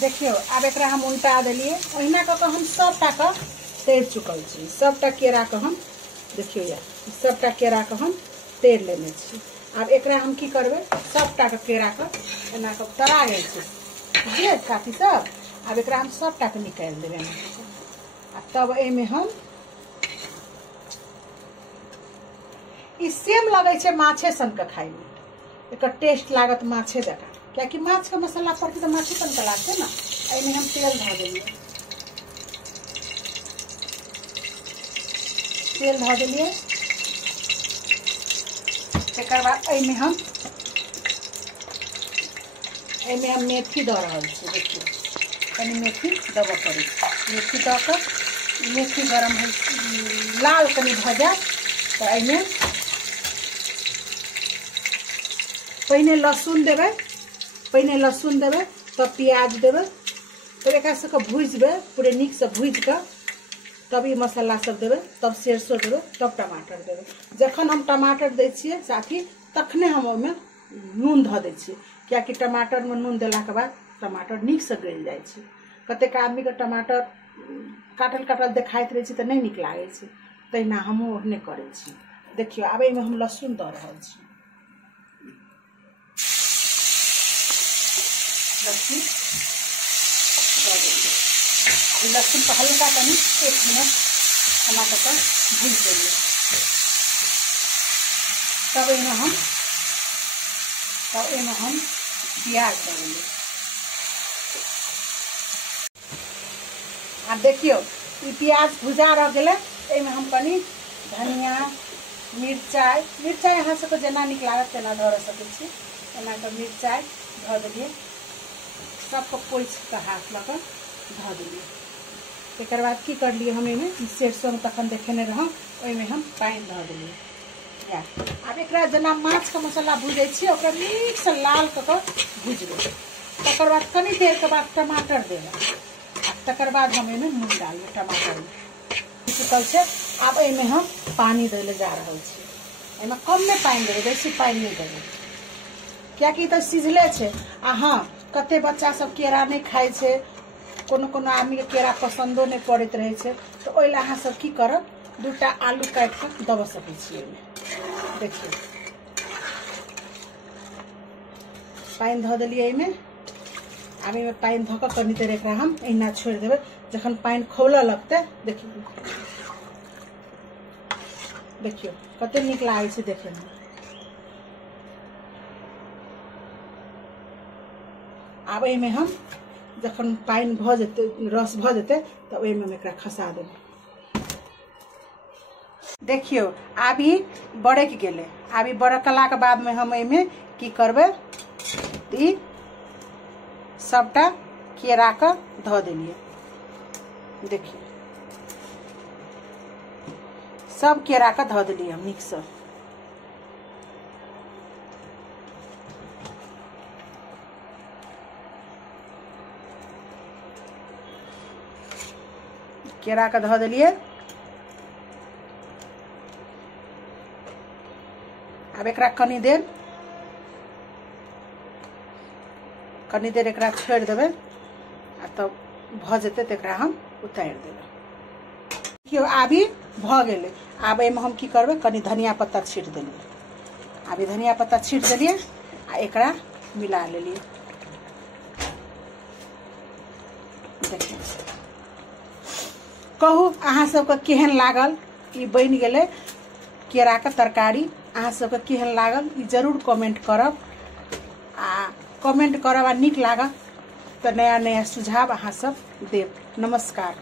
देखियो अब एक हम उल्टा दिलिए ओहिना क हम सबटा क तैर चुकल छी। सबटा केरा के हम देखियो या सबटा केरा के हम तैर लेने छी। अब एक हम की करबे सबटा के केरा के एना क तरा गेल छै बुझिए काफी सब। अब एक हम सबटा के निकाल देबे आ तब एमे हम ई सेम लगे छै माछे सन के खाई में। एक टेस्ट लागत माछे जका क्या माछ का मसाला पड़ती तो माछे सन के लागते ना। एमे हम तेल धो देलिए तकर बाद एमे हम मेथी द रहल छी। देखिए कनी मेथी दब पड़े मेथी द के मेथी गरम लाल कनी भ जाए तो एमे पहले लहसुन देवे तब प्याज देवे फिर एक भूजबे पूरे निक से भूज के तब ये मसाला सब देवे तब सरसों देवे तब टमाटर देवे। जखन हम टमाटर दे छिए साथी तखने हम ओमे नून ध दे छिए क्या कि टमाटर में नून देला के बाद टमाटर निक से गल जाए छै। कतेक आदमी के टमाटर काटल काटल देखाइत रहे छै त नहीं निक लागे छै तहिना हम ओहने करे छी। देखियो आब एमे हम लहसुन द रहल छी। लहसुन को हल्का कनी 1 मिनट टमाटर का भून देंगे तब एमे हम प्याज डालेंगे। अब देखियो ई प्याज भुजा रह गए एमे हम कनी धनिया मिरचाई अहाँ सबके जेना निक लागत तेना धर सकै छी। एना के मिरचाई ध देलिए सबको पोछ के हाथ लग ध देलिए। तकर बाद की कर लिए हम एमे सरसों तखन देखेने रह ओइमे हम पानी ध देलिए। या अब एकरा जना माछ का मसाला भूजै छी ओकरा नीक से लाल क भूजबे। तकर बाद कनी देर के बाद टमाटर देबे तकर बाद हम एमे नून डालबे। टमाटर में चुकल छै अब एमे हम पानी देले जा रहल छी। एमे कम में पानी देबे बेसी पानी नहीं देबे क्या कि तो सिझले छै। आ हाँ कते बच्चा सब केरा नहीं खाए छै कोनो आदमी के केरा पसंदो नहीं पड़त रहे छै तो ओइ ला अहाँ सब की करब 2टा आलू काट के दब सकै छी। देखिए पानी ध देलिए एमे आब एमे पानी ध के कनी देर एकरा हम एना छोड़ देबे। जखन पानी खौला लगते देखियो कते निक लागे छै देखे में। आब एमे हम जखन पानी भ जेते रस भ जेते तब एमे एकरा खसा देबे। देखियो आब ई बड़क गेले। आब ई बड़कला के बाद में हम एमे की करबे ई सबटा केरा के ध देलिए। देखिए सब केरा के ध देलिए हम नीक से। केरा के ध देलिए। अब एकरा कनी देर एकरा छोड़ देबे आ तब भ जेते त एकरा हम उतार देबे। देखियो आबी भ गेले। आब एमे हम की करबे कनी धनिया पत्ता छीट देलिए। आब धनिया पत्ता छीट देलिए आ एकरा मिला लेलिए। देखिए कहू अहाँ सबके केहन लागल ई बन गेले केरा के तरकारी। अहाँ सबके केहन लागल ई जरूर कमेंट करब आ नीक लागत तो नया नया सुझाव अहाँ सब देब। नमस्कार।